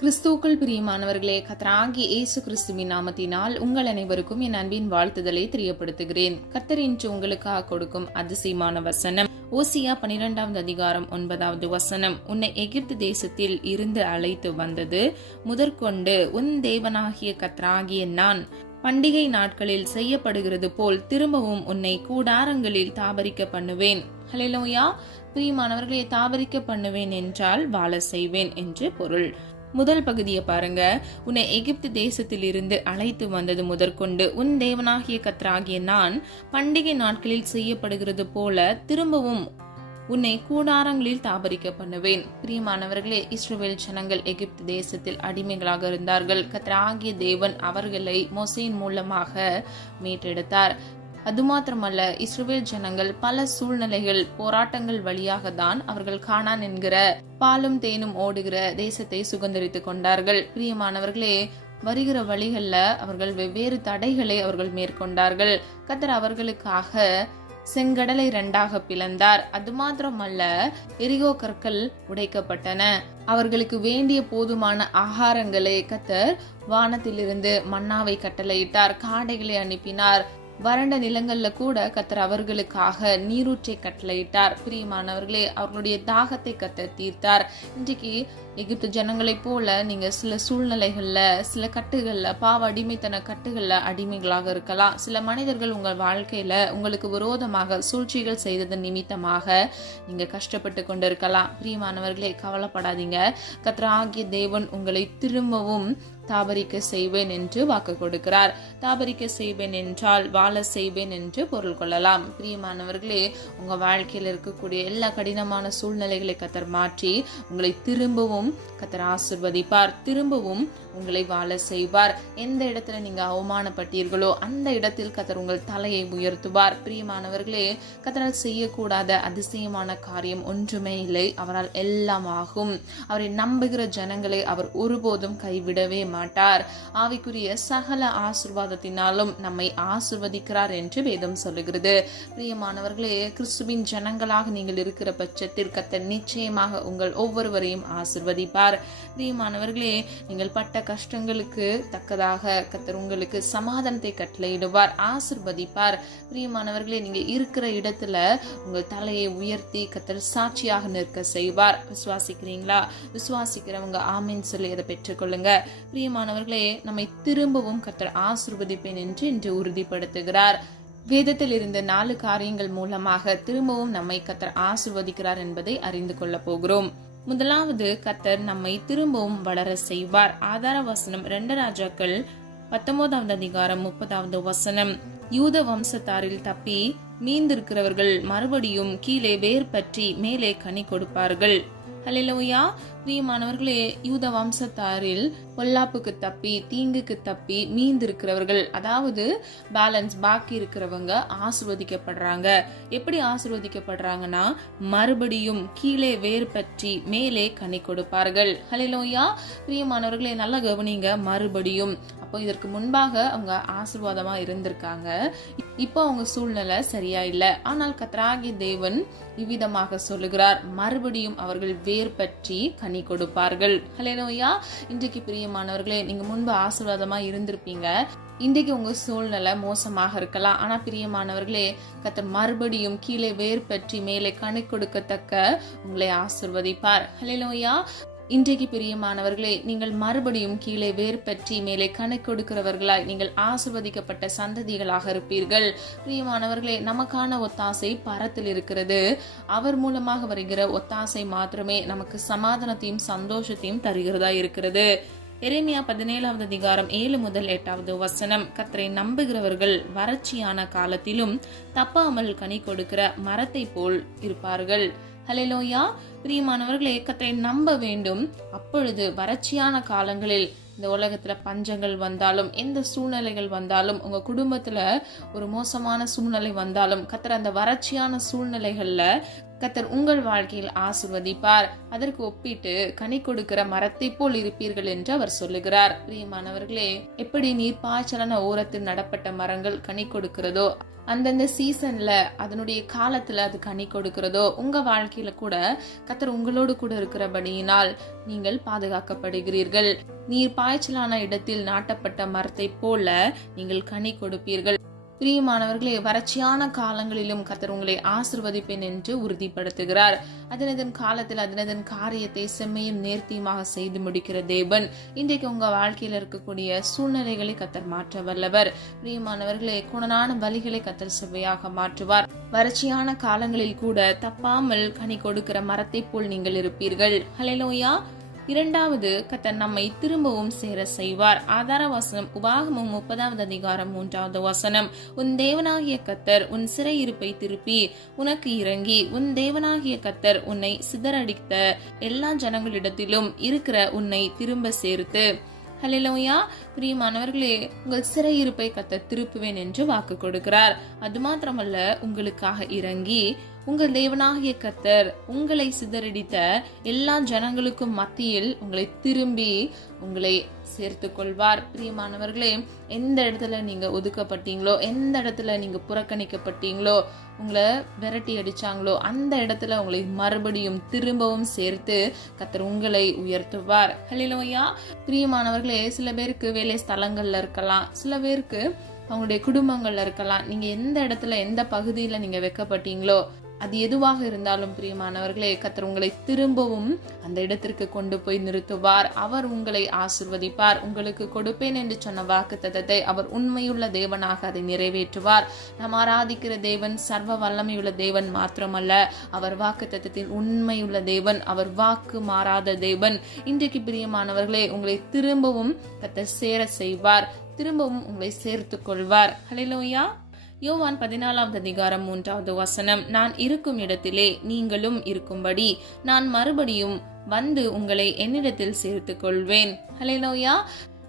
கிறிஸ்துவுக்குள் பிரியமானவர்களே, கர்த்தராகிய இயேசு கிறிஸ்துவின் நாமத்தினால் உங்கள் அனைவருக்கும் என் அன்பின் வாழ்த்துதலை தெரியப்படுத்துகிறேன். கர்த்தர் இன்று உங்களுக்காக கொடுக்கும் அதிசயமான வசனம் ஓசியா 12வது அதிகாரம் 9வது வசனம். உன்னை எகிப்து தேசத்தில் இருந்து அழைத்து வந்தது முதற்கொண்டு உன் தேவனாகிய கர்த்தராகிய நான் பண்டிகை நாட்களில் செய்யப்படுகிறது போல் திரும்பவும் உன்னை கூடாரங்களில் தாபரிக்க பண்ணுவேன். ஹல்லேலூயா. பிரியமானவர்களே, தாபரிக்க பண்ணுவேன் என்றால் வாழ செய்வேன் என்று பொருள். முதல் பகுதியை பாருங்க. உன்னை எகிப்து தேசத்தில் இருந்து அழைத்து வந்தது முதற்கொண்டு உன் தேவனாகிய கர்த்தராகிய நான் பண்டிகை நாட்களில் செய்யப்படுகிறது போல திரும்பவும் உன்னை கூடாரங்களில் தாபரிக்க பண்ணுவேன். பிரியமானவர்களே, இஸ்ரவேல் ஜனங்கள் எகிப்து தேசத்தில் அடிமைகளாக இருந்தார்கள். கர்த்தராகிய தேவன் அவர்களை மோசேயின் மூலமாக மீட்டெடுத்தார். அது மாத்திரமல்ல, இஸ்ரவேல் ஜனங்கள் பல சூழ்நிலைகள் போராட்டங்கள் வழியாக தான் அவர்கள் கானான் என்கிற பாலும் தேனும் ஓடுகிற தேசத்தை சுதந்திரித்துக் கொண்டார்கள். பிரியமானவர்களே, வருகிற வழிகள்ல அவர்கள் வெவ்வேறு தடைகளை அவர்கள் மேற்கொண்டார்கள். கர்த்தர் அவர்களுக்காக செங்கடலை 2ஆக பிளந்தார். அது மாத்திரமல்ல, எரிகோ கற்கள் உடைக்கப்பட்டன. அவர்களுக்கு வேண்டிய போதுமான ஆகாரங்களை கர்த்தர் வானத்திலிருந்து மன்னாவை கட்டளையிட்டார், காடைகளை அனுப்பினார். வறண்ட நிலங்கள்ல கூட கர்த்தர் அவர்களுக்காக நீரூற்றை கட்டளையிட்டார். பிரியமானவர்களே, அவர்களுடைய தாகத்தை கர்த்தர் தீர்த்தார். இன்றைக்கு எகிப்து ஜனங்களை போல நீங்க சில சூழ்நிலைகள்ல, சில கட்டுகள்ல, பாவ அடிமைத்தன கட்டுகள்ல அடிமைகளாக இருக்கலாம். சில மனிதர்கள் உங்கள் வாழ்க்கையில உங்களுக்கு விரோதமாக சூழ்ச்சிகள் செய்தது நிமித்தமாக நீங்க கஷ்டப்பட்டு கொண்டிருக்கலாம். பிரியமானவர்களே, கவலைப்படாதீங்க. கர்த்தராகிய தேவன் உங்களை திரும்பவும் தாபரிக்க செய்வேன் என்று வாக்கு கொடுக்கிறார். தாபரிக்க செய்வேன் என்றால் வாழ செய்வேன் என்று பொருள் கொள்ளலாம். பிரியமானவர்களே, உங்க வாழ்க்கையில் இருக்கக்கூடிய எல்லா கடினமான சூழ்நிலைகளை கர்த்தர் மாற்றி உங்களை திரும்பவும் கர்த்தர் ஆசீர்வதிப்பார். திரும்பவும் உங்களை வாழ செய்வார். எந்த இடத்துல நீங்க அவமானப்பட்டீர்களோ அந்த இடத்தில் கர்த்தர் உங்கள் தலையை உயர்த்துவார். பிரியமானவர்களே, கர்த்தரால் செய்யக்கூடாத அதிசயமான காரியம் ஒன்றுமே இல்லை. அவரால் எல்லாம் ஆகும். அவரை நம்புகிற ஜனங்களை அவர் ஒருபோதும் கைவிடவே மாட்டார். ஆவிக்குரிய சகல ஆசீர்வாதத்தினாலும் நம்மை ஆசீர்வதிக்கிறார் என்று வேதம் சொல்லுகிறது. பிரியமானவர்களே, கிறிஸ்துவின் ஜனங்களாக நீங்கள் இருக்கிற பட்சத்தில் கர்த்தர் நிச்சயமாக உங்கள் ஒவ்வொருவரையும் ஆசீர்வதிப்பார். பிரியமானவர்களே, நீங்கள் பட்ட கஷ்டங்களுக்கு தக்கதாக கர்த்தர் உங்களுக்கு சமாதானத்தை கட்டளையிடுவார், ஆசீர்வதிப்பார். பிரியமானவர்களே, நீங்க இருக்கிற இடத்துல உங்கள் தலையை உயர்த்தி கர்த்தர் சாட்சியாக நிற்க செய்வார். விசுவாசிக்கிறீங்களா? விசுவாசிக்கிறவங்க ஆமீன் சொல்லி அதை பெற்றுக்கொள்ளுங்க. பிரியமானவர்களே, நம்மை திரும்பவும் கர்த்தர் ஆசீர்வதிப்பேன் என்று இன்று உறுதிப்படுத்துகிறார். வேதத்தில் இருந்த 4 காரியங்கள் மூலமாக திரும்பவும் நம்மை கர்த்தர் ஆசீர்வதிக்கிறார் என்பதை அறிந்து கொள்ள போகிறோம். முதலாவது, கர்த்தர் நம்மை திரும்பவும் வளர செய்வார். ஆதார வசனம் 2 ராஜாக்கள் 19வது அதிகாரம் 30வது வசனம். யூத வம்சத்தாரில் தப்பி மீந்திருக்கிறவர்கள் மறுபடியும் கீழே வேர் பற்றி மேலே கனி கொடுப்பார்கள். ஹல்லேலூயா. பிரியமானவர்களே, யூத வம்சத்தாரில் பொல்லாப்புக்கு தப்பி, தீங்குக்கு தப்பி மீந்திருக்கிறவர்கள், அதாவது பேலன்ஸ் பாக்கி இருக்கிறவங்க ஆசீர்வதிக்கப்படுறாங்க. எப்படி ஆசீர்வதிக்கப்படுறாங்கன்னா, மறுபடியும் கீழே வேர் பற்றி மேலே கனி கொடுப்பார்கள். ஹல்லேலூயா. பிரியமானவர்களே, நல்லா கவனிங்க. மறுபடியும், அப்போ இதற்கு முன்பாக அவங்க ஆசீர்வாதமா இருந்திருக்காங்க. இப்போ அவங்க சூழ்நிலை சரியா இல்ல. ஆனால் கர்த்தராகிய தேவன் இவ்விதமாக சொல்லுகிறார், மறுபடியும் அவர்கள் வேர் பற்றி கனி கொடுப்பார்கள். ஹல்லேலூயா. இன்றைக்கு பிரியமானவர்களே, நீங்க முன்பு ஆசீர்வாதமா இருந்திருப்பீங்க. இன்றைக்கு உங்க சூழ்நிலை மோசமாக இருக்கலாம். ஆனா பிரியமானவர்களே, கர்த்தர் மறுபடியும் கீழே வேர் பற்றி மேலே கனி கொடுக்கத்தக்க உங்களை ஆசீர்வதிப்பார். ஹல்லேலூயா. இன்றைக்கு பிரியமானவர்களே, நீங்கள் மறுபடியும் கீழே வேர் பற்றி மேலே கனி கொடுக்கிறவர்களாய் நீங்கள் ஆசீர்வதிக்கப்பட்ட சந்ததிகளாக இருப்பீர்கள். பிரியமானவர்களே, நமக்கான ஒத்தாசை பரத்தில் இருக்கிறது. அவர் மூலமாக வருகிற ஒத்தாசை மாத்திரமே நமக்கு சமாதானத்தையும் சந்தோஷத்தையும் தருகிறதா இருக்கிறது. எரேமியா 17வது அதிகாரம் 7 முதல் 8வது வசனம். கர்த்தரை நம்புகிறவர்கள் வறட்சியான காலத்திலும் தப்பாமல் கனி கொடுக்கிற மரத்தை போல் இருப்பார்கள். ஹல்லேலூயா. பிரியமானவர்களே, கர்த்தரை நம்ப வேண்டும். அப்பொழுது வறட்சியான காலங்களில், இந்த உலகத்துல பஞ்சங்கள் வந்தாலும், எந்த சூழ்நிலைகள் வந்தாலும், உங்க குடும்பத்துல ஒரு மோசமான சூழ்நிலை வந்தாலும், கர்த்தர் அந்த வறட்சியான சூழ்நிலைகள்ல கர்த்தர் உங்கள் வாழ்க்கையில் ஆசீர்வதிப்பார். அதற்கு ஒப்பிட்டு கனி கொடுக்கிற மரத்தை போல் இருப்பீர்கள் என்று அவர் சொல்லுகிறார். பிரியமானவர்களே, எப்படி நீர் பாய்ச்சலான ஓரத்தில் நடப்பட்ட மரங்கள் கனி கொடுக்கிறதோ அந்தந்த சீசன்ல அதனுடைய காலத்துல அது கனி கொடுக்கிறதோ, உங்க வாழ்க்கையில கூட கர்த்தர் உங்களோடு கூட இருக்கிறபடியினால் நீங்கள் பாதுகாக்கப்படுகிறீர்கள். நீர் பாய்ச்சலான இடத்தில் நாட்டப்பட்ட மரத்தை போல நீங்கள் கனி கொடுப்பீர்கள். பிரியமானவர்களே, வறட்சியான காலங்களிலும் கர்த்தர் உங்களை ஆசீர்வதிப்பேன் என்று உறுதிப்படுத்துகிறார். அதனதன் காலத்தில் அதனதன் காரியத்தை செம்மையும் நேர்த்தியுமாக செய்து முடிக்கிற தேவன் இன்றைக்கு உங்க வாழ்க்கையில இருக்கக்கூடிய சூழ்நிலைகளை கர்த்தர் மாற்ற வல்லவர். பிரியமானவர்களே, குணனான வழிகளை கர்த்தர் செவ்வையாக மாற்றுவார். வறட்சியான காலங்களில் கூட தப்பாமல் கனி கொடுக்கிற மரத்தை போல் நீங்கள் இருப்பீர்கள். ஹல்லேலூயா. இரண்டாவது, கர்த்தர் நம்மை திரும்பவும் சேர செய்வார். ஆதார வசனம் உபாகமம் 30வது அதிகாரம் 3வது வசனம். உன் தேவனாகிய கர்த்தர் உன் சிறையிருப்பை திருப்பி உனக்கு இறங்கி, உன் தேவனாகிய கர்த்தர் உன்னை சிதறடித்த எல்லா ஜனங்களிடத்திலும் இருக்கிற உன்னை திரும்ப சேர்த்து. ஹல்லேலூயா. பிரியமானவர்களே, உங்கள் சிறையிருப்பை கர்த்தர் திருப்புவேன் என்று வாக்கு கொடுக்கிறார். அது மாத்திரமல்ல, உங்களுக்காக இறங்கி உங்கள் தேவனாகிய கர்த்தர் உங்களை சிதறடித்த எல்லா ஜனங்களுக்கும் மத்தியில் உங்களை திரும்பி உங்களை சேர்த்து கொள்வார். பிரியமானவர்களே, எந்த இடத்துல நீங்க ஒதுக்கப்பட்டீங்களோ, எந்த இடத்துல நீங்க புறக்கணிக்கப்பட்டீங்களோ, உங்களை விரட்டி அடிச்சாங்களோ, அந்த இடத்துல உங்களை மறுபடியும் திரும்பவும் சேர்த்து கர்த்தர் உங்களை உயர்த்துவார். ஹல்லேலூயா. பிரியமானவர்களே, சில பேருக்கு வேலை ஸ்தலங்கள்ல இருக்கலாம், சில பேருக்கு அவங்களுடைய குடும்பங்கள்ல இருக்கலாம். நீங்க எந்த இடத்துல எந்த பகுதியில நீங்க வைக்கப்பட்டீங்களோ, அது எதுவாக இருந்தாலும் பிரியமானவர்களே, கர்த்தர் உங்களை திரும்பவும் அந்த இடத்திற்கு கொண்டு போய் நிறுத்துவார். அவர் உங்களை ஆசீர்வதிப்பார். உங்களுக்கு கொடுப்பேன் என்று சொன்ன வாக்குத்தத்தத்தை அவர் உண்மையுள்ள தேவனாக அதை நிறைவேற்றுவார். நாம் ஆராதிக்கிற தேவன் சர்வ வல்லமையுள்ள தேவன் மாத்திரமல்ல, அவர் வாக்குத்தத்தத்தில் உண்மையுள்ள தேவன், அவர் வாக்கு மாறாத தேவன். இன்றைக்கு பிரியமானவர்களே, உங்களை திரும்பவும் கர்த்தர் சேர செய்வார், திரும்பவும் உங்களை சேர்த்து கொள்வார். ஹல்லேலூயா. யோவான் 14வது அதிகாரம் 3வது வசனம். நான் இருக்கும் இடத்திலே நீங்களும் இருக்கும்படி நான் மறுபடியும் வந்து உங்களை என்னிடத்தில் சேர்த்து கொள்வேன். ஹல்லேலூயா.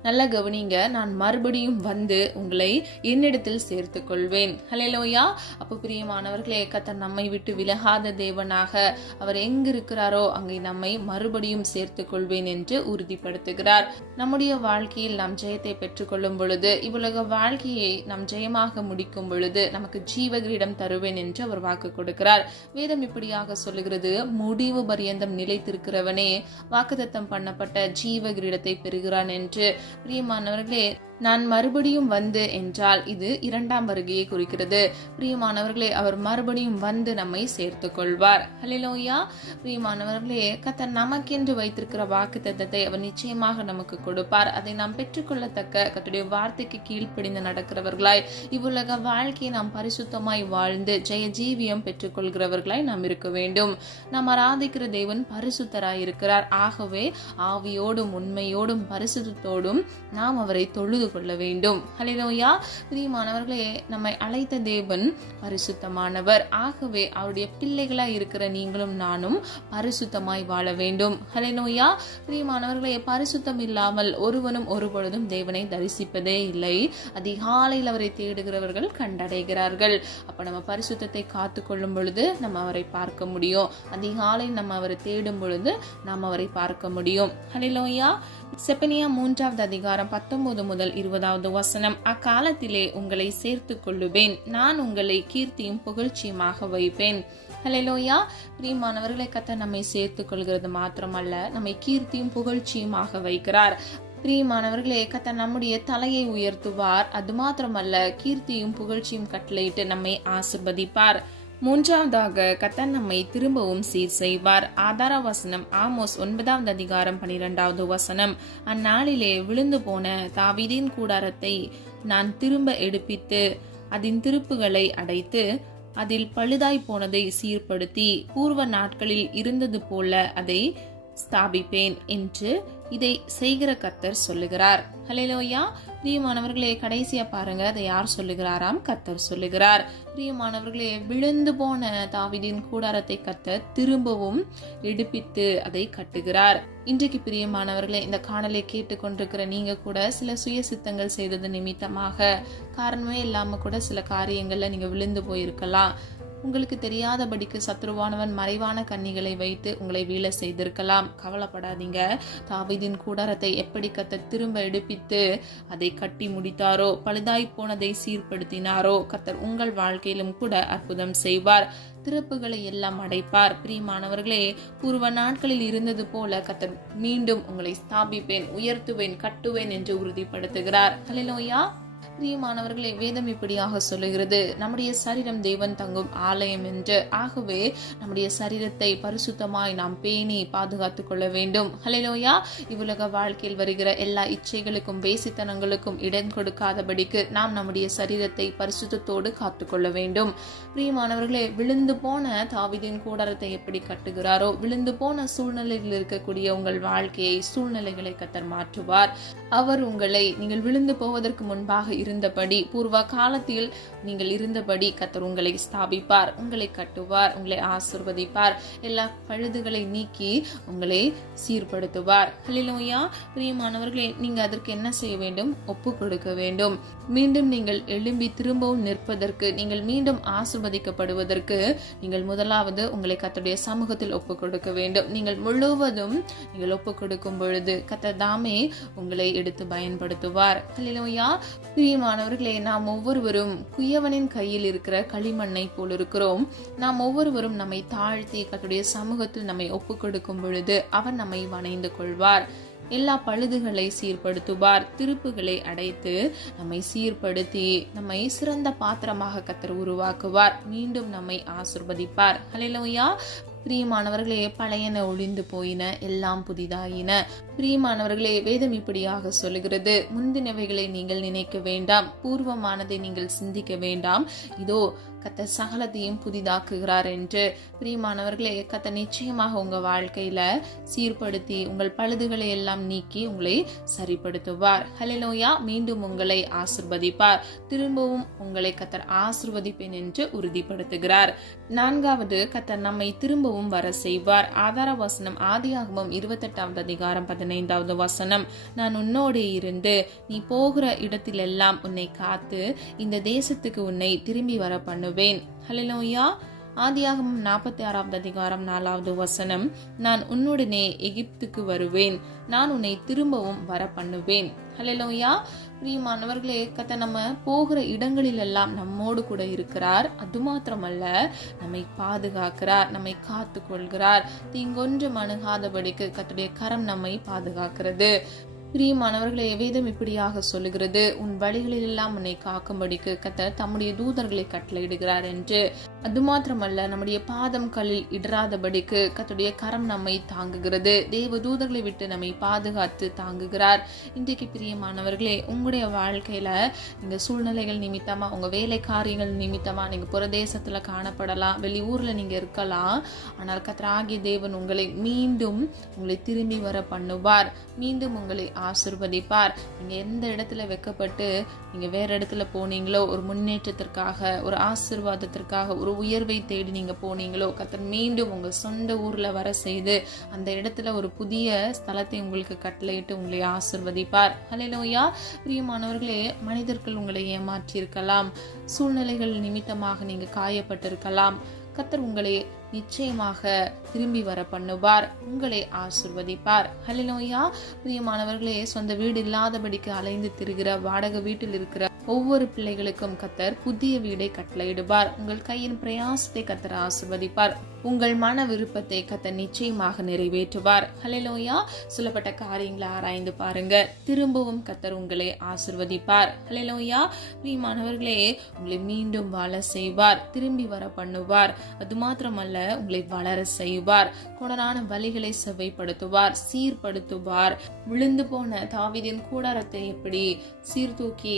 நல்ல கவனிங்க, நான் மறுபடியும் வந்து உங்களை என்னிடத்தில் சேர்த்து கொள்வேன். ஹல்லேலூயா. அப்போ பிரியமானவர்களே, கர்த்தர் நம்மை விட்டு விலகாத தேவனாக அவர் எங்கு இருக்கிறாரோ அங்கே நம்மை மறுபடியும் சேர்த்து கொள்வேன் என்று உறுதிப்படுத்துகிறார். நம்முடைய வாழ்க்கையில் நாம் ஜெயத்தை பெற்றுக்கொள்ளும் பொழுது, இவ்வுலக வாழ்க்கையை நாம் ஜெயமாக முடிக்கும் பொழுது நமக்கு ஜீவகிரீடம் தருவேன் என்று அவர் வாக்கு கொடுக்கிறார். வேதம் இப்படியாக சொல்லுகிறது, முடிவு பரியந்தம் நிலைத்திருக்கிறவனே வாக்குத்தத்தம் பண்ணப்பட்ட ஜீவகிரீடத்தை பெறுகிறான் என்று. பிரியமானவர்களே, நான் மறுபடியும் வந்து என்றால் இது இரண்டாம் வருகையை குறிக்கிறது. பிரியமானவர்களே, அவர் மறுபடியும் வந்து நம்மை சேர்த்து கொள்வார். ஹல்லேலூயா. பிரியமானவர்களே, கர்த்தர் நமக்கென்று வைத்திருக்கிற வாக்குத்தத்தத்தை அவர் நிச்சயமாக நமக்கு கொடுப்பார். அதை நாம் பெற்றுக்கொள்ளத்தக்க கர்த்தருடைய வார்த்தைக்கு கீழ்ப்படிந்து நடக்கிறவர்களாய், இவ்வுலக வாழ்க்கையை நாம் பரிசுத்தமாய் வாழ்ந்து ஜெய ஜீவியம் பெற்றுக்கொள்கிறவர்களாய் நாம் இருக்க வேண்டும். நாம் ஆராதிக்கிற தேவன் பரிசுத்தராய் இருக்கிறார். ஆகவே ஆவியோடும் உண்மையோடும் பரிசுத்தத்தோடும் நாம் அவரை தொழுது கொள்ள வேண்டும். ஹல்லேலூயா. பிரியமானவர்களே, நம்மை அழைத்த தேவன் பரிசுத்தமானவர். ஆகவே அவருடைய பிள்ளைகளாய் இருக்கிற நீங்களும் நானும் பரிசுத்தமாய் வாழ வேண்டும். ஹல்லேலூயா. பிரியமானவர்களே, பரிசுத்தம் இல்லாமல் ஒருவனும் ஒருபொழுதும் தேவனை தரிசிப்பதே இல்லை. அதிகாலையில் அவரை தேடுகிறவர்கள் கண்டடைகிறார்கள். அப்ப நம்ம பரிசுத்தத்தை காத்து கொள்ளும் பொழுது நம்ம அவரை பார்க்க முடியும். அதிகாலையில் நம்ம அவரை தேடும் பொழுது நாம் அவரை பார்க்க முடியும். ஹல்லேலூயா. செப்பனியா 3வது அதிகாரம் 19 முதல் 20வது வசனம். அக்காலத்திலே உங்களை சேர்த்து கொள்ளுவேன், நான் உங்களை கீர்த்தியும் புகழ்ச்சியுமாக வைப்பேன். ஹல்லேலூயா. பிரியமானவர்களை, கர்த்தர் நம்மை சேர்த்து கொள்கிறது மாத்திரமல்ல, நம்மை கீர்த்தியும் புகழ்ச்சியுமாக வைக்கிறார். பிரியமானவர்களே, கர்த்தர் நம்முடைய தலையை உயர்த்துவார். அது மாத்திரமல்ல, கீர்த்தியும் புகழ்ச்சியும் கட்டளையிட்டு நம்மை ஆசீர்வதிப்பார். மூன்றாவதாக, கர்த்தர் நம்மை திரும்பவும் சீர் செய்வார். ஆதார வசனம் ஆமோஸ் 9வது அதிகாரம் 12வது வசனம். அந்நாளிலே விழுந்து போன தாவீதின் கூடாரத்தை நான் திரும்ப எடுப்பித்து அதன் திருப்புகளை அடைத்து அதில் பழுதாய் போனதை சீர்படுத்தி பூர்வ நாட்களில் இருந்தது போல அதை ஸ்தாபிப்பேன் என்று இதை செய்கிற கர்த்தர் சொல்லுகிறார். ஹல்லேலூயா. பிரியமானவர்களே, கடைசியா பாருங்க, அதை யார் சொல்லுகிறாராம்? கர்த்தர் சொல்லுகிறார். பிரியமானவர்களே, விழுந்து போன தாவீதின் கூடாரத்தை கர்த்தர் திரும்பவும் எடுப்பித்து அதை கட்டுகிறார். இன்றைக்கு பிரியமானவர்களே, இந்த காணலை கேட்டுக்கொண்டிருக்கிற நீங்க கூட சில சுய சித்தங்கள் செய்தது நிமித்தமாக காரணமே இல்லாம கூட சில காரியங்கள்ல நீங்க விழுந்து போயிருக்கலாம். உங்களுக்கு தெரியாதபடிக்கு சத்ருவானவன் மறைவான கன்னிகளை வைத்து உங்களை வீழ செய்திருக்கலாம். கவலைப்படாதீங்க. தாவீதின் கூடாரத்தை எப்படி கர்த்தர் திரும்ப எடுப்பித்து அதை கட்டி முடித்தாரோ, பழுதாய் போனதை சீர்படுத்தினாரோ, கர்த்தர் உங்கள் வாழ்க்கையிலும் கூட அற்புதம் செய்வார். திறப்புகளை எல்லாம் அடைப்பார். பிரியமானவர்களே, பூர்வ நாட்களில் இருந்தது போல கர்த்தர் மீண்டும் உங்களை ஸ்தாபிப்பேன், உயர்த்துவேன், கட்டுவேன் என்று உறுதிப்படுத்துகிறார். ஹல்லேலூயா. பிரியமானவர்களே, வேதம் இப்படியாக சொல்லுகிறது, நம்முடைய சரீரம் தேவன் தங்கும் ஆலயம் என்று. ஆகவே நம்முடைய சரீரத்தை பரிசுத்தமாய் நாம் பேணி பாதுகாத்துக் கொள்ள வேண்டும். ஹல்லேலூயா. இவ்வுலக வாழ்க்கையில் வருகிற எல்லா இச்சைகளுக்கும் வேசித்தனங்களுக்கும் இடம் கொடுக்காதபடிக்கு நாம் நம்முடைய சரீரத்தை பரிசுத்தத்தோடு காத்துக்கொள்ள வேண்டும். பிரியமானவர்களே, விழுந்து போன தாவீதின் கூடாரத்தை எப்படி கட்டுகிறாரோ, விழுந்து போன சூழ்நிலையில் இருக்கக்கூடிய உங்கள் வாழ்க்கையை, சூழ்நிலைகளை கர்த்தர் மாற்றுவார். அவர் உங்களை நீங்கள் விழுந்து போவதற்கு முன்பாக இருந்தபடி, பூர்வ காலத்தில் நீங்கள் இருந்தபடி கர்த்தர் உங்களை ஸ்தாபிப்பார், உங்களை கட்டுவார், உங்களை ஆசீர்வதிப்பார், எல்லா பழுதுகளை நீக்கி உங்களை சீர்படுத்துவார். ஹல்லேலூயா. பிரியமானவர்களே, நீங்க அதற்கு என்ன செய்ய வேண்டும்? ஒப்பு கொடுக்க வேண்டும். மீண்டும் நீங்கள் எழும்பி திரும்பவும் நிற்பதற்கு, நீங்கள் மீண்டும் ஆசீர்வதிக்கப்படுவதற்கு நீங்கள் முதலாவது உங்களை கர்த்தருடைய சமூகத்தில் ஒப்பு கொடுக்க வேண்டும். நீங்கள் முழுவதும் நீங்கள் ஒப்பு கொடுக்கும் பொழுது கர்த்தர் தாமே உங்களை எடுத்து பயன்படுத்துவார். ஹல்லேலூயா. பிரியமானவர்களே, நாம் ஒவ்வொருவரும் குயவனின் கையில் இருக்கிற களிமண்ணை போல் இருக்கிறோம். நாம் ஒவ்வொருவரும் நம்மை தாழ்த்தி கர்த்தருடைய சமூகத்தில் நம்மை ஒப்பு கொடுக்கும் பொழுது அவர் நம்மை வணைந்து கொள்வார். எல்லா பழுதுகளை சீர்படுத்துவார். திருப்புகளை அடைத்து நம்மை சீர்படுத்தி நம்மை சிறந்த பாத்திரமாக கர்த்தர் உருவாக்குவார். மீண்டும் நம்மை ஆசீர்வதிப்பார். ஹல்லேலூயா. பிரியமானவர்களே, பழையன ஒழிந்து போயின, எல்லாம் புதிதாயின. பிரியமானவர்களே, வேதம் இப்படியாக சொல்லுகிறது, முந்தினவைகளை நீங்கள் நினைக்க வேண்டாம், பூர்வமானதை நீங்கள் சிந்திக்க வேண்டாம், இதோ கர்த்தர் சகலத்தையும் புதிதாக்குகிறார் என்று. பிரியமானவர்களே, கர்த்தர் நிச்சயமாக உங்க வாழ்க்கையில சீர்படுத்தி உங்கள் பழுதுகளை எல்லாம் நீக்கி உங்களை சரிப்படுத்துவார். ஹல்லேலூயா. மீண்டும் உங்களை ஆசீர்வதிப்பார். திரும்பவும் உங்களை கர்த்தர் ஆசீர்வதிப்பேன் என்று உறுதிப்படுத்துகிறார். நான்காவது, கர்த்தர் நம்மை திரும்பவும் வர செய்வார். ஆதார வசனம் ஆதியாகமம் 28வது அதிகாரம் 15வது வசனம். நான் உன்னோடு இருந்து நீ போகிற இடத்திலெல்லாம் உன்னை காத்து இந்த தேசத்துக்கு உன்னை திரும்பி வர பண்ணுவேன். ஹல்லேலூயா. ஆதியாகமம் 46வது அதிகாரம் 4வது வசனம். நான் உன்னுடனே எகிப்துக்கு வருவேன், நான் உன்னை திரும்பவும் வர பண்ணுவேன். ஹல்லேலூயா. பிரியமானவர்களே, கர்த்தர் நம்ம போகிற இடங்களில் எல்லாம் நம்மோடு கூட இருக்கிறார். அது மாத்திரமல்ல, நம்மை பாதுகாக்கிறார், நம்மை காத்து கொள்கிறார். தீங்கொன்றும் அணுகாதபடிக்கு கர்த்தருடைய கரம் நம்மை பாதுகாக்கிறது. பிரியமானவர்களே, வேதம் இப்படியாக சொல்லுகிறது, உன் வழிகளில் எல்லாம் உன்னை காக்கும்படிக்கு கர்த்தர் தம்முடைய தூதர்களை கட்டளையிடுகிறார் என்று. அது மாத்திரமல்ல, நம்முடைய பாதம் கல்லில் இடராதபடிக்கு கர்த்தருடைய கரம் நம்மை தாங்குகிறது. தேவ தூதர்களை விட்டு நம்மை பாதுகாத்து தாங்குகிறார். இன்றைக்கு பிரியமானவர்களே, உங்களுடைய வாழ்க்கையில நீங்க சூழ்நிலைகள் நிமித்தமா, உங்க வேலை காரியங்கள் நிமித்தமா நீங்க புறதேசத்துல காணப்படலாம், வெளியூர்ல நீங்க இருக்கலாம். ஆனால் கர்த்தராகிய தேவன் உங்களை மீண்டும் உங்களை திரும்பி வர பண்ணுவார். மீண்டும் உங்களை ஆசீர்வதிப்பார். நீங்க எந்த இடத்துல வெக்கப்பட்டு நீங்க வேற இடத்துல போனீங்களோ, ஒரு முன்னேற்றத்திற்காக, ஒரு ஆசீர்வாதத்திற்காக, ஒரு உயர்வை தேடி நீங்க போனீங்களோ, கர்த்தர் மீண்டும் உங்க சொந்த ஊர்ல வர செய்து அந்த இடத்துல ஒரு புதிய ஸ்தலத்தை உங்களுக்கு கட்டளையிட்டு உங்களை ஆசீர்வதிப்பார். ஹல்லேலூயா. பிரியமானவர்களே, மனிதர்கள் உங்களை ஏமாற்றி இருக்கலாம், சூழ்நிலைகள் நிமித்தமாக நீங்க காயப்பட்டிருக்கலாம். கர்த்தர் உங்களை நிச்சயமாக திரும்பி வர பண்ணுவார், உங்களை ஆசீர்வதிப்பார். ஹல்லேலூயா. பிரியமானவர்களே, சொந்த வீடு இல்லாதபடிக்கு அலைந்து திரிகிற, வாடகை வீட்டில் இருக்கிற ஒவ்வொரு பிள்ளைகளுக்கும் கர்த்தர் புதிய வீடை கட்டளையிடுவார். உங்கள் கையின் பிரயாசத்தை கர்த்தர் ஆசீர்வதிப்பார். உங்கள் மன விருப்பத்தை கர்த்தர் நிச்சயமாக நிறைவேற்றுவார். ஹல்லேலூயா. சொல்லப்பட்ட காரியங்களை ஆராய்ந்து பாருங்க. திரும்பவும் கர்த்தர் உங்களை ஆசீர்வதிப்பார். ஹல்லேலூயா. பிரியமானவர்களே, உங்களை மீண்டும் வாழ செய்வார், திரும்பி வர பண்ணுவார். அது மாத்திரமல்ல, உங்களை வளர செய்வார். கோணலான வழிகளை செவ்வைப்படுத்துவார், சீர்படுத்துவார். விழுந்து போன தாவீதின் கூடாரத்தை எப்படி சீர்தூக்கி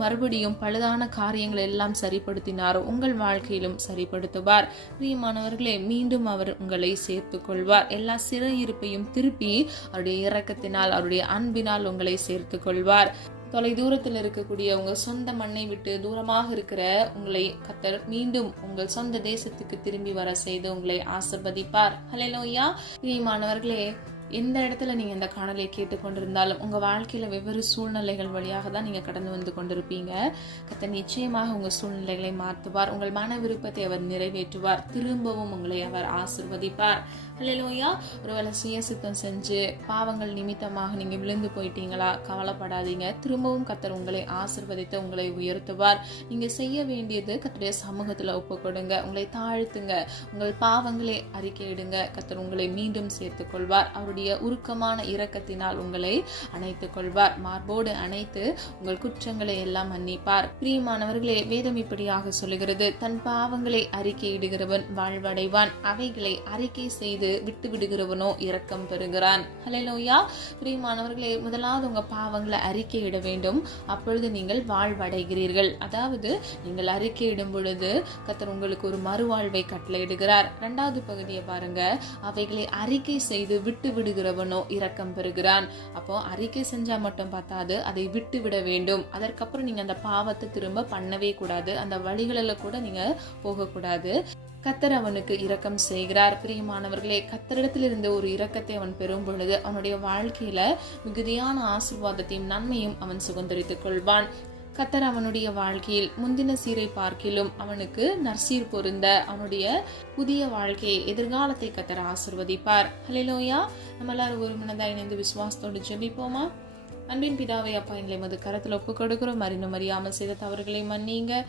மறுபடியும் பழுதான காரியங்கள் எல்லாம் சரிப்படுத்தினாரோ, உங்கள் வாழ்க்கையிலும் சரிப்படுத்துவார். பிரியமானவர்களே, மீண்டும் அவர் உங்களை சேர்த்து கொள்வார். எல்லா சிறையிருப்பையும் திருப்பி அவருடைய இரக்கத்தினால், அவருடைய அன்பினால் உங்களை சேர்த்து கொள்வார். தொலை தூரத்தில் இருக்கக்கூடிய உங்க சொந்த மண்ணை விட்டு தூரமாக இருக்கிற உங்களை கர்த்தர் மீண்டும் உங்கள் சொந்த தேசத்துக்கு திரும்பி வர செய்து உங்களை ஆசீர்வதிப்பார். ஹல்லேலூயா. பிரியமானவர்களே, எந்த இடத்துல நீங்க இந்த காணொலியை கேட்டுக்கொண்டிருந்தாலும் உங்க வாழ்க்கையில வெவ்வேறு சூழ்நிலைகள் வழியாக தான் நீங்க கடந்து வந்து கொண்டிருப்பீங்க. கர்த்தர் நிச்சயமாக உங்க சூழ்நிலைகளை மாற்றுவார். உங்கள் மன விருப்பத்தை அவர் நிறைவேற்றுவார். திரும்பவும் உங்களை அவர் ஆசீர்வதிப்பார். அல்லேலூயா. ஒருவேளை சுயசித்தம் செஞ்சு பாவங்கள் நிமித்தமாக நீங்க விழுந்து போயிட்டீங்களா? கவலைப்படாதீங்க. திரும்பவும் கர்த்தர் உங்களை ஆசீர்வதித்து உங்களை உயர்த்துவார். நீங்க செய்ய வேண்டியது கர்த்தருடைய சமூகத்துல ஒப்பு கொடுங்க. உங்களை தாழ்த்துங்க. உங்கள் பாவங்களை அறிக்கையிடுங்க. கர்த்தர் உங்களை மீண்டும் சேர்த்துக் கொள்வார். அவருடைய உருக்கமான இரக்கத்தினால் உங்களை அணைத்துக் கொள்வார். மார்போடு அணைத்து உங்கள் குற்றங்களை எல்லாம் மன்னிப்பார். பிரியமானவர்களே, வேதம் இப்படியாக சொல்லுகிறது, தன் பாவங்களை அறிக்கையிடுகிறவன் வாழ்வடைவான், அவைகளை அறிக்கை செய்து விட்டு விடுகிறவனோ இரக்கம் பெறுகிறான். ஹல்லேலூயா. பிரியமானவர்களே, முதலாவது உங்க பாவங்களை அறிக்கையிட வேண்டும். அப்பொழுது நீங்கள் வாழ்வடைகிறீர்கள். அதாவது நீங்கள் அறிக்கையிடும் பொழுது கர்த்தர் உங்களுக்கு ஒரு மறுவாழ்வை கட்டளையிடுகிறார். இரண்டாவது பகுதியை பாருங்க, அவைகளை அறிக்கை செய்து விட்டு விடுகிறவனோ இரக்கம் பெறுகிறான். அப்போ அறிக்கை செஞ்சா மட்டும் பார்த்தாது, அதை விட்டு விட வேண்டும். அதற்கப்புறம் நீங்க அந்த பாவத்தை திரும்ப பண்ணவே கூடாது. அந்த வழிகளில் கூட நீங்க போகக்கூடாது. கர்த்தர் அவனுக்கு இரக்கம் செய்கிறார். பிரியமானவர்களே, கர்த்தரிடத்திலிருந்து ஒரு இரக்கத்தை அவன் பெறும் பொழுது அவனுடைய வாழ்க்கையில மிகுதியான ஆசீர்வாதத்தையும் நன்மையும் அவன் சுதந்திரித்துக் கொள்வான். கர்த்தர் அவனுடைய வாழ்க்கையில் முந்தின சீரை பார்க்கிலும் அவனுக்கு நற்சீர் பொருந்த அவனுடைய புதிய வாழ்க்கையை, எதிர்காலத்தை கர்த்தர் ஆசீர்வதிப்பார். ஹல்லேலூயா. நம்ம எல்லாரும் ஒரு மனதாய் இணைந்து விசுவாசத்தோடு ஜெபிப்போமா? அன்பின் பிதாவே, அப்பா, எங்களை மது கரத்தில் ஒப்பு கொடுக்கிறோம். அறிந்தும் அறியாமல் செய்த தவறுகளை மன்னிங்க.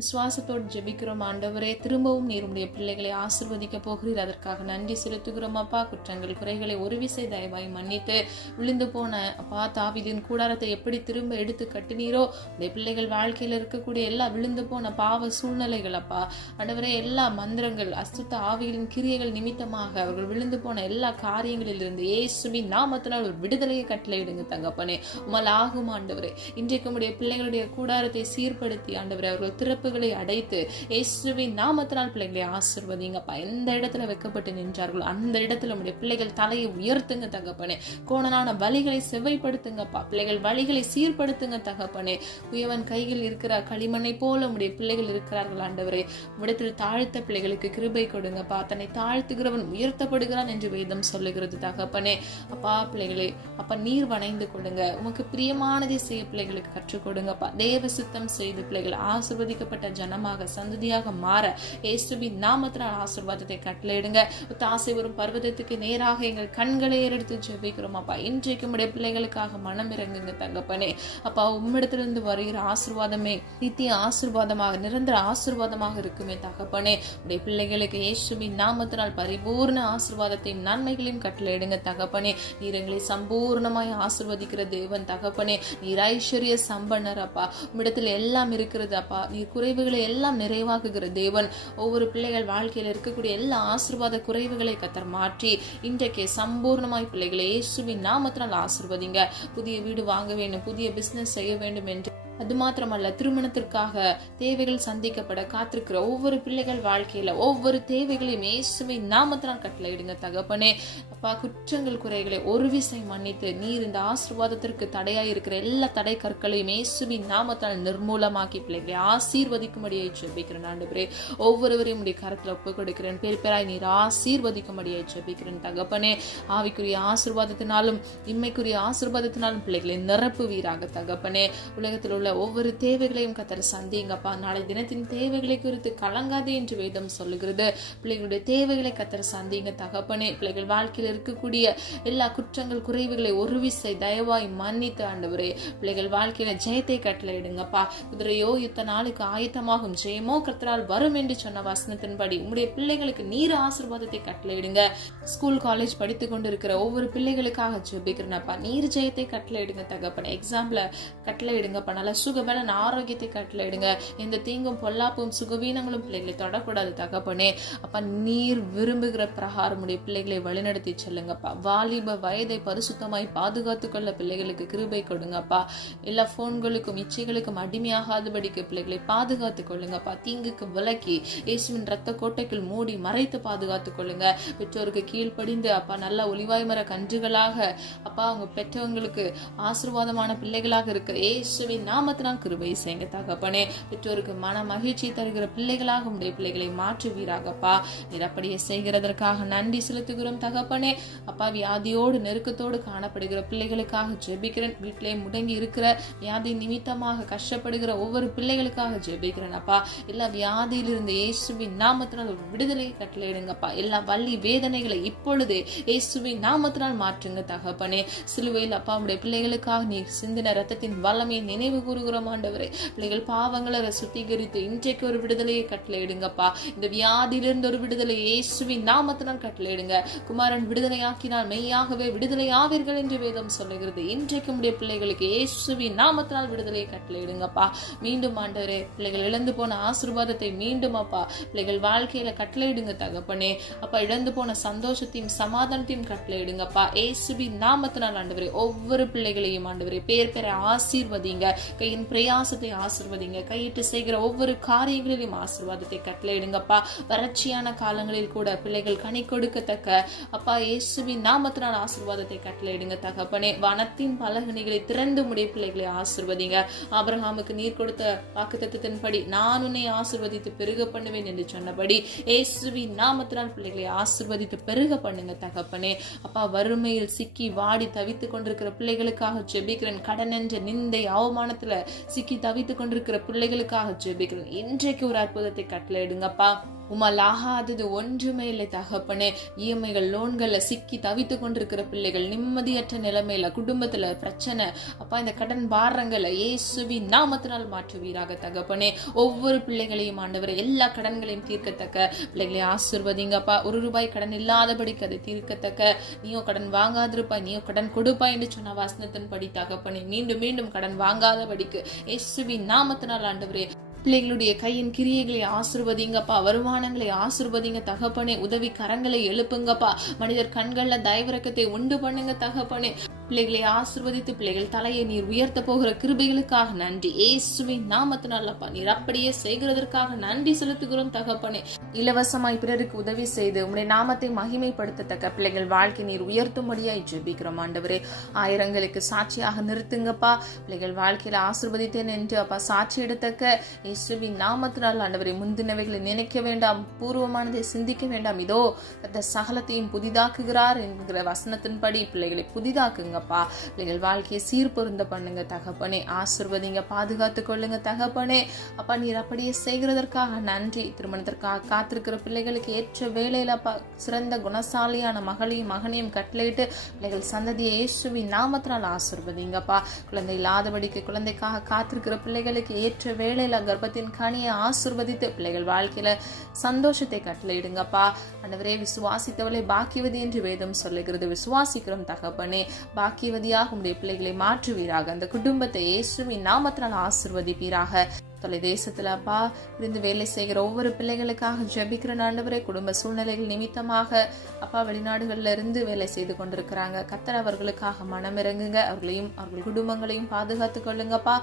விசுவாசத்தோடு ஜெபிக்கிறோம் ஆண்டவரே. திரும்பவும் நீர் உடைய பிள்ளைகளை ஆசீர்வதிக்க போகிறீர். அதற்காக நன்றி செலுத்துகிறோம் அப்பா. குற்றங்கள் குறைகளை ஒரு விசை தயவாய் மன்னித்து விழுந்து போன அப்பா தாவீதின் கூடாரத்தை எப்படி திரும்ப எடுத்து கட்டினீரோ, உடைய பிள்ளைகள் வாழ்க்கையில் இருக்கக்கூடிய எல்லா விழுந்து போன பாவ சூழ்நிலைகள் அப்பா ஆண்டவரே, எல்லா மந்திரங்கள், அசுத்த ஆவிகளின் கிரியைகள் நிமித்தமாக அவர்கள் விழுந்து போன எல்லா காரியங்களிலிருந்து இயேசுவின் நாமத்தினால் ஒரு விடுதலையை கட்டளையிடுங்க தகப்பனே. உம்மால் ஆகும் ஆண்டவரே. இன்றைக்கு உடைய பிள்ளைகளுடைய கூடாரத்தை சீர்படுத்தி ஆண்டவரே, அவர்கள் திறப்புகளை அடைத்து இயேசுவின் நாமத்தினால் பிள்ளைகளை ஆசீர்வதிங்கப்பா. எந்த இடத்துல வைக்கப்பட்டு நின்றார்களோ அந்த இடத்துல உடைய பிள்ளைகள் தலையை உயர்த்துங்க தகப்பனே. கோணலான வழிகளை செவ்வைப்படுத்துங்கப்பா. பிள்ளைகள் வழிகளை சீர்படுத்துங்க தகப்பனே. உயவன் கையில் இருக்கிற களிமண்ணை போல உடைய பிள்ளைகள் இருக்கிறார்கள் ஆண்டவரே. உம்மிடத்தில் தாழ்த்த பிள்ளைகளுக்கு கிருபை கொடுங்கப்பா. தன்னை தாழ்த்துகிறவன் உயர்த்தப்படுகிறான் என்று வேதம் சொல்லுகிறது தகப்பனே. அப்பா, பிள்ளைகளை அப்பா நீர் வணைந்து கொடுங்க. உமக்கு பிரியமானதை செய்ய பிள்ளைகளுக்கு கற்றுக் கொடுங்கப்பா. தேவ சித்தம் செய்து பிள்ளைகள் ஆசீர்வதிக்கப்பட்ட ஜனமாக, சந்ததியாக மாற இயேசுவின் நாமத்தினால் ஆசீர்வாதத்தை கட்டளையிடுங்க. ஆசை வரும் பர்வதத்துக்கு நேராக எங்கள் கண்களை ஏறெடுத்து ஜெபிக்கிறோம் அப்பா. இன்றைக்கு உம்முடைய பிள்ளைகளுக்காக மனம் இறங்குங்க தகப்பனே. அப்பா, உம்மிடத்திலிருந்து வருகிற ஆசீர்வாதமே நித்திய ஆசீர்வாதமாக, நிரந்தர ஆசீர்வாதமாக இருக்குமே தகப்பனே. உடைய பிள்ளைகளுக்கு இயேசுவின் நாமத்தினால் பரிபூர்ண ஆசீர்வாதத்தையும் நன்மைகளையும் கட்டளையிடுங்க தகப்பனே. நீர் எங்களை சம்பூர்ணமாய் ஆசீர்வதிக்கிற தேவன் தகப்பனே. நீர் ஐஸ்வர்ய சம்பன்னர் அப்பா. உம்மிடத்தில் எல்லாம் இருக்கிறது அப்பா. நீர் குறைவுகளை எல்லாம் நிறைவாக்குகிற தேவன். ஒவ்வொரு பிள்ளைகள் வாழ்க்கையில் இருக்கக்கூடிய எல்லா ஆசீர்வாத குறைவுகளை கர்த்தர் மாற்றி இன்றைக்கு சம்பூர்ணமாய் பிள்ளைகளை இயேசுவின் நாமத்தினால் ஆசீர்வதிங்க. புதிய வீடு வாங்க வேண்டும், புதிய பிசினஸ் செய்ய வேண்டும் என்று, அது மாத்திரமல்ல, திருமணத்திற்காக தேவைகள் சந்திக்கப்பட காத்திருக்கிற ஒவ்வொரு பிள்ளைகள் வாழ்க்கையில ஒவ்வொரு தேவைகளையும் இயேசுவின் நாமத்தினால் கட்டளையிடுங்க தகப்பனே. அப்பா, குற்றங்கள் குறைகளை ஒரு விசை மன்னித்து நீர் இந்த ஆசீர்வாதத்திற்கு தடையாய் இருக்கிற எல்லா தடை கற்களையும் இயேசுவின் நாமத்தால் நிர்மூலமாக்கி பிள்ளைகளை ஆசீர்வதிக்கும்படியாய் ஜெபிக்கிறேன் ஆண்டவரே. ஒவ்வொருவரையும் உடைய கரத்தில் ஒப்பு கொடுக்கிறேன். பேர் பேராய் நீர் ஆசீர்வதிக்கும்படியாய் ஜெபிக்கிறேன் தகப்பனே. ஆவிக்குரிய ஆசீர்வாதத்தினாலும் இம்மைக்குரிய ஆசீர்வாதத்தினாலும் பிள்ளைகளை நிரப்புவீராக தகப்பனே. உலகத்தில் உள்ள ஒவ்வொரு தேவைகளையும் கர்த்தர் சந்திங்கப்பா. நாளை தினத்தின் தேவைகளை குறித்து கலங்காதே என்று வேதம் சொல்லுகிறது. பிள்ளைகளுடைய தேவைகளை கர்த்தர் சந்திங்க தகப்பனே. பிள்ளைகள் வாழ்க்கையில் இருக்கக்கூடிய எல்லா குற்றங்கள் குறைவுகளை ஒரு விசை தயவாய் மன்னித்து ஆண்டவரே, பிள்ளைகள் வாழ்க்கையில ஜெயத்தை கட்டளையிடுங்கப்பா. குதிரையோ யுத்த நாளுக்கு ஆயத்தமாகும், ஜெயமோ கர்த்தரால் வரும் என்று சொன்ன வசனத்தின்படி உம்முடைய பிள்ளைகளுக்கு நீர் ஆசீர்வாதத்தை கட்டளையிடுங்க. ஸ்கூல் காலேஜ் படித்துக் கொண்டிருக்கிற ஒவ்வொரு பிள்ளைகளுக்காக ஜெபிக்கிறேன்ப்பா. நீர் ஜெயத்தை கட்டளையிடுங்க தகப்பனே. எக்ஸாம்ல கட்டளையிடுங்கப்பா. நல்ல சுகபலன் ஆரோக்கியத்தை கட்டளையிடுங்க. எந்த தீங்கும் பொல்லாப்பும் சுகவீனங்களும் பிள்ளைகளை தொடக்கூடாது தகப்பனே. அப்பா, நீர் விரும்புகிற பிரகாரம் உடைய பிள்ளைகளை வழிநடத்தி செல்லுங்கப்பா. வாலிப வயதை பரிசுத்தமாய் பாதுகாத்துக் கொள்ள பிள்ளைகளுக்கு கிருபை கொடுங்கப்பா. எல்லா போன்களுக்கும் இச்சைகளுக்கும் அடிமையாகாதபடிக்கு பிள்ளைகளை பாதுகாத்துக் கொள்ளுங்கப்பா. தீங்குக்கு விலக்கி இயேசுவின் ரத்த கோட்டைக்குள் மூடி மறைத்து பாதுகாத்துக் கொள்ளுங்க. பெற்றோருக்கு கீழ்ப்படிந்து அப்பா நல்ல ஒளிவாய் மர கன்றுகளாக அப்பா அவங்க பெற்றவங்களுக்கு ஆசீர்வாதமான பிள்ளைகளாக இருக்கிற இயேசுவின் நாம நாமத்தினால் கிருபை செய்யுங்க தகப்பனே. பெற்றோருக்கு மன மகிழ்ச்சி தருகிற பிள்ளைகளாக உடைய பிள்ளைகளை மாற்றுவீராகப்பா. நீர் அப்படியே செய்கிறதற்காக நன்றி செலுத்துகிறோம் தகப்பனே. அப்பா, வியாதியோடு நெருக்கத்தோடு காணப்படுகிற பிள்ளைகளுக்காக ஜெபிக்கிறேன். வீட்டிலே முடங்கி இருக்கிற வியாதி நிமித்தமாக கஷ்டப்படுகிற ஒவ்வொரு பிள்ளைகளுக்காக ஜெபிக்கிறேன் அப்பா. எல்லா வியாதியிலிருந்து இயேசுவின் நாமத்தினால் ஒரு விடுதலை கட்டளையிடுங்கப்பா. எல்லா வலி வேதனைகளை இப்பொழுதே இயேசுவின் நாமத்தினால் மாற்றுங்க தகப்பனே. சிலுவையில் அப்பா உடைய பிள்ளைகளுக்காக நீர் சிந்தின ரத்தத்தின் வல்லமையை நினைவு கூறுகிறோம் ஆண்டவரே. பிள்ளைகள் பாவங்களை சுத்திகரித்து இன்றைக்கு ஒரு விடுதலையை கட்டளையிடுங்கப்பா. இந்த வியாதியிலிருந்து ஒரு விடுதலை இயேசுவின் நாமத்தினால் கட்டளையிடுங்க. குமாரன் விடுதலையாக்கினால் மெய்யாகவே விடுதலை ஆவீர்கள் என்று வேதம் சொல்லுகிறது. இன்றைக்கு உடைய பிள்ளைகளுக்கு இயேசுவின் நாமத்தினால் விடுதலையை கட்டளையிடுங்கப்பா. மீண்டும் ஆண்டவரே, பிள்ளைகள் இழந்து போன ஆசீர்வாதத்தை மீண்டும் அப்பா பிள்ளைகள் வாழ்க்கையில கட்டளையிடுங்க தகப்பனே. அப்பா, இழந்து போன சந்தோஷத்தையும் சமாதானத்தையும் கட்டளையிடுங்கப்பா. இயேசுவின் நாமத்தினால் ஆண்டவரே ஒவ்வொரு பிள்ளைகளையும் ஆண்டவரே பேர் பேரை ஆசீர்வதிங்க. கையின் பிரயாசத்தை ஆசீர்வதிங்க. கையிட்டு செய்கிற ஒவ்வொரு காரியங்களிலும் ஆசீர்வாதத்தை கட்டளையிடுங்கப்பா. வறட்சியான காலங்களில் கூட பிள்ளைகள் கனி கொடுக்கத்தக்க அப்பா இயேசுவின் நாமத்தினால் ஆசீர்வாதத்தை கட்டளையிடுங்க தகப்பனே. வனத்தின் பலகணிகளை திறந்து முடிய பிள்ளைகளை ஆசீர்வதிங்க. ஆபிரகாமுக்கு நீர் கொடுத்த வாக்குத்தத்தத்தின்படி நான் உன்னை ஆசீர்வதித்து பெருக பண்ணுவேன் என்று சொன்னபடி இயேசுவின் நாமத்தினால் பிள்ளைகளை ஆசீர்வதித்து பெருக பண்ணுங்க தகப்பனே. அப்பா, வறுமையில் சிக்கி வாடி தவித்துக் கொண்டிருக்கிற பிள்ளைகளுக்காக ஜெபிக்கிறேன். கடன் என்ற நிந்தை அவமானத்துல சிக்கி தவித்துக் கொண்டிருக்கிற பிள்ளைகளுக்காக ஜெபிக்கிறேன். இன்றைக்கு ஒரு அற்புதத்தை கட்டளையிடுங்கப்பா. உமால் ஆகாதது ஒன்றுமே இல்லை தகப்பனே. இஎம்ஐகள் லோன்கள்ல சிக்கி தவித்து கொண்டிருக்கிற பிள்ளைகள், நிம்மதியற்ற நிலைமையில, குடும்பத்துல பிரச்சனை அப்பா, இந்த கடன் பாரங்களை இயேசுவின் நாமத்தினால் மாற்றுவீராக தகப்பனே. ஒவ்வொரு பிள்ளைகளையும் ஆண்டவரை எல்லா கடன்களையும் தீர்க்கத்தக்க பிள்ளைகளை ஆசீர்வதிங்கப்பா. ₹1 கடன் இல்லாதபடிக்கு அதை தீர்க்கத்தக்க, நீயோ கடன் வாங்காதிருப்பாய், நீயோ கடன் கொடுப்பாய் என்று சொன்ன வசனத்தின் படி தகப்பனே மீண்டும் மீண்டும் கடன் வாங்காதபடிக்கு இயேசுவின் நாமத்தினால் ஆண்டவரே பிள்ளைகளுடைய கையின் கிரியைகளை ஆசீர்வதிங்கப்பா. வருமானங்களை ஆசீர்வதிங்க தகப்பனே. உதவி கரங்களை எழுப்புங்கப்பா. மனிதர் கண்கள்ல தயவிரக்கத்தை உண்டு பண்ணுங்க தகப்பனே. பிள்ளைகளை ஆசீர்வதித்து பிள்ளைகள் தலையை நீர் உயர்த்த போகிற கிருபைகளுக்காக நன்றி. இயேசுவின் நாமத்தினால் அப்பா நீர் அப்படியே செய்கிறதற்காக நன்றி செலுத்துகிறோம் தகப்பனே. இலவசமாய் பிறருக்கு உதவி செய்து உம்முடைய நாமத்தை மகிமைப்படுத்தத்தக்க பிள்ளைகள் வாழ்க்கை நீர் உயர்த்தும்படியாய் ஜெபிக்கிறோம் ஆண்டவரே. ஆயிரங்களுக்கு சாட்சியாக நிறுத்துங்கப்பா. பிள்ளைகள் வாழ்க்கையில ஆசீர்வதித்தேன் என்று அப்பா சாட்சி எடுத்தக்க இயேசுவின் நாமத்தினால் ஆண்டவரை முந்தினவைகளை நினைக்க வேண்டாம், பூர்வமானதை சிந்திக்க வேண்டாம். இதோ அந்த சகலத்தையும் புதிதாக்குகிறார் என்கிற வசனத்தின்படி பிள்ளைகளை புதிதாக்குங்க. பிள்ளைகள் வாழ்க்கையை சீர்பொருந்த பண்ணுங்க தகப்பனே. ஆசீர்வதிங்க, பாதுகாத்து கொள்ளுங்க தகப்பனே. அப்பா நீர் அப்படியே செய்கிறதற்காக நன்றி. திருமணத்திற்காக காத்திருக்கிற பிள்ளைகளுக்கு ஏற்ற வேளையில அப்பா சிறந்த குணசாலியான மகளையும் மகனையும் கட்டளையிட்டு பிள்ளைகள் சந்ததியை இயேசுவின் நாமத்தினால் ஆசீர்வதிங்கப்பா. குழந்தை இல்லாதபடிக்கு குழந்தைக்காக காத்திருக்கிற பிள்ளைகளுக்கு ஏற்ற வேளையில கர்ப்பத்தின் கனியை ஆசீர்வதித்து பிள்ளைகள் வாழ்க்கையில சந்தோஷத்தை கட்டளையிடுங்கப்பா. ஆண்டவரே, விசுவாசித்தவளை பாக்கியவதி என்று வேதம் சொல்லுகிறது. விசுவாசிக்கிறோம் தகப்பனே. பாக்கியவதியாக உடைய பிள்ளைகளை மாற்றுவீராக. அந்த குடும்பத்தை இயேசுவின் நாமத்தினால் ஆசீர்வதிப்பீராக. தொலை தேசத்துல அப்பா இருந்து வேலை செய்கிற ஒவ்வொரு பிள்ளைகளுக்காக ஜெபிக்கிற ஆண்டவரே, குடும்ப சூழ்நிலைகள் நிமித்தமாக அப்பா வெளிநாடுகள்ல இருந்து வேலை செய்து கொண்டிருக்கிறாங்க. கர்த்தர் அவர்களுக்காக மனமிறங்குங்க. அவர்களையும் அவர்கள் குடும்பங்களையும் பாதுகாத்து கொள்ளுங்கப்பா.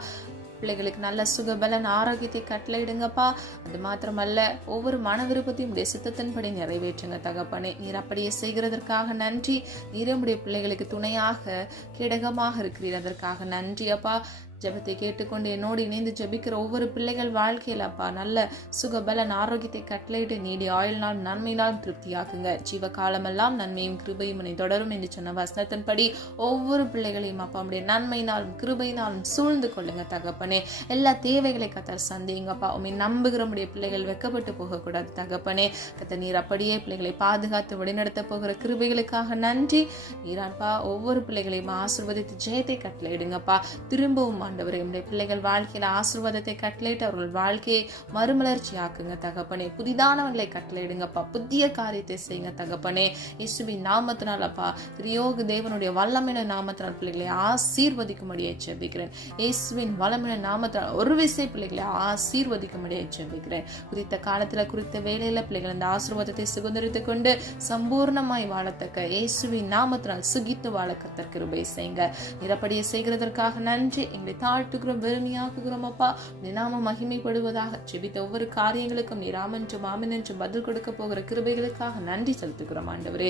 பிள்ளைகளுக்கு நல்ல சுகபலன் ஆரோக்கியத்தை கட்டளையிடுங்கப்பா. அது மாத்திரமல்ல, ஒவ்வொரு மன விருப்பத்தையும் உடைய சித்தத்தின்படி நிறைவேற்றுங்க தகப்பனே. நீர் அப்படியே செய்கிறதற்காக நன்றி. நீரமுடைய பிள்ளைகளுக்கு துணையாக கேடகமாக இருக்கிறீர், அதற்காக நன்றி அப்பா. ஜெபத்தை கேட்டுக்கொண்டு என்னோடு இணைந்து ஜெபிக்கிற ஒவ்வொரு பிள்ளைகள் வாழ்க்கையில் அப்பா நல்ல சுகபலன் ஆரோக்கியத்தை கட்டளையிட்டு நீடி ஆயுள்னால் நன்மையினால் திருப்தியாக்குங்க. ஜீவ காலமெல்லாம் நன்மையும் கிருபையும் தொடரும் என்று சொன்ன வசனத்தின்படி ஒவ்வொரு பிள்ளைகளையும் அப்பா உடைய நன்மையினாலும் கிருபையினாலும் சூழ்ந்து கொள்ளுங்க தகப்பனே. எல்லா தேவைகளை கத்தர் சந்திங்கப்பா. உண்மை நம்புகிற உடைய பிள்ளைகள் வெக்கப்பட்டு போகக்கூடாது தகப்பனே. கத்த நீர் அப்படியே பிள்ளைகளை பாதுகாத்து வழிநடத்த போகிற கிருபைகளுக்காக நன்றி. நீராப்பா ஒவ்வொரு பிள்ளைகளையும் ஆசீர்வதித்து ஜெயத்தை கட்டளையிடுங்கப்பா. திரும்பவும் ஆண்டவரே உம்முடைய பிள்ளைகள் வாழ்க்கையில ஆசீர்வாதத்தை கட்டளையிட்டு அவர்கள் வாழ்க்கையை மறுமலர்ச்சி ஆக்குங்க தகப்பனே. புதிதானவங்களை கட்டளையிடுங்கப்பா. புதிய காரியத்தை செய்யுங்க தகப்பனே. இயேசுவின் நாமத்தினால் அப்பா திரியோக தேவனுடைய வல்லமையான நாமத்தினால் பிள்ளைகளை ஆசீர்வதிக்கும்படியை ஜெபிக்கிறேன். இயேசுவின் வல்லமையான நாமத்தினால் ஒரு விசை பிள்ளைகளை ஆசீர்வதிக்கும்படியை ஜெபிக்கிறேன். குறித்த காலத்துல குறித்த வேளையில பிள்ளைகள் அந்த ஆசீர்வாதத்தை சுதந்திரித்துக் கொண்டு சம்பூர்ணமாய் வாழத்தக்க இயேசுவின் நாமத்தினால் சுகித்து வாழ கர்த்தர் கிருபை செய்யுங்க. நிரப்படியை செய்கிறதற்காக நன்றி. எங்களை தாழ்த்துகிறோம், வெறுமையாக்குகிறோம் அப்பா. நாம மகிமைப்படுவதாக. ஜெபித்த ஒவ்வொரு காரியங்களுக்கும் நீர் ஆமென்றும் ஆமென் என்று பதில் கொடுக்க போகிற கிருபைகளுக்காக நன்றி செலுத்துகிறோம் ஆண்டவரே.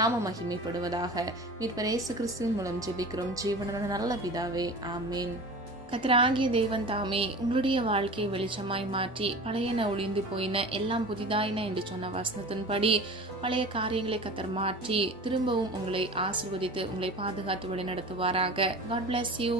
நாம மகிமைப்படுவதாக. மீட்பர் இயேசு கிறிஸ்துவின் மூலம் ஜெபிக்கிறோம் ஜீவனுள்ள நல்ல பிதாவே, ஆமென். கர்த்தராகிய தேவன் தாமே உங்களுடைய வாழ்க்கையை வெளிச்சமாய் மாற்றி பழையன ஒளிந்து போயின எல்லாம் புதிதாயின என்று சொன்ன வசனத்தின்படி பழைய காரியங்களை கர்த்தர் மாற்றி திரும்பவும் உங்களை ஆசீர்வதித்து உங்களை பாதுகாத்து வழி நடத்துவாராக. God bless you.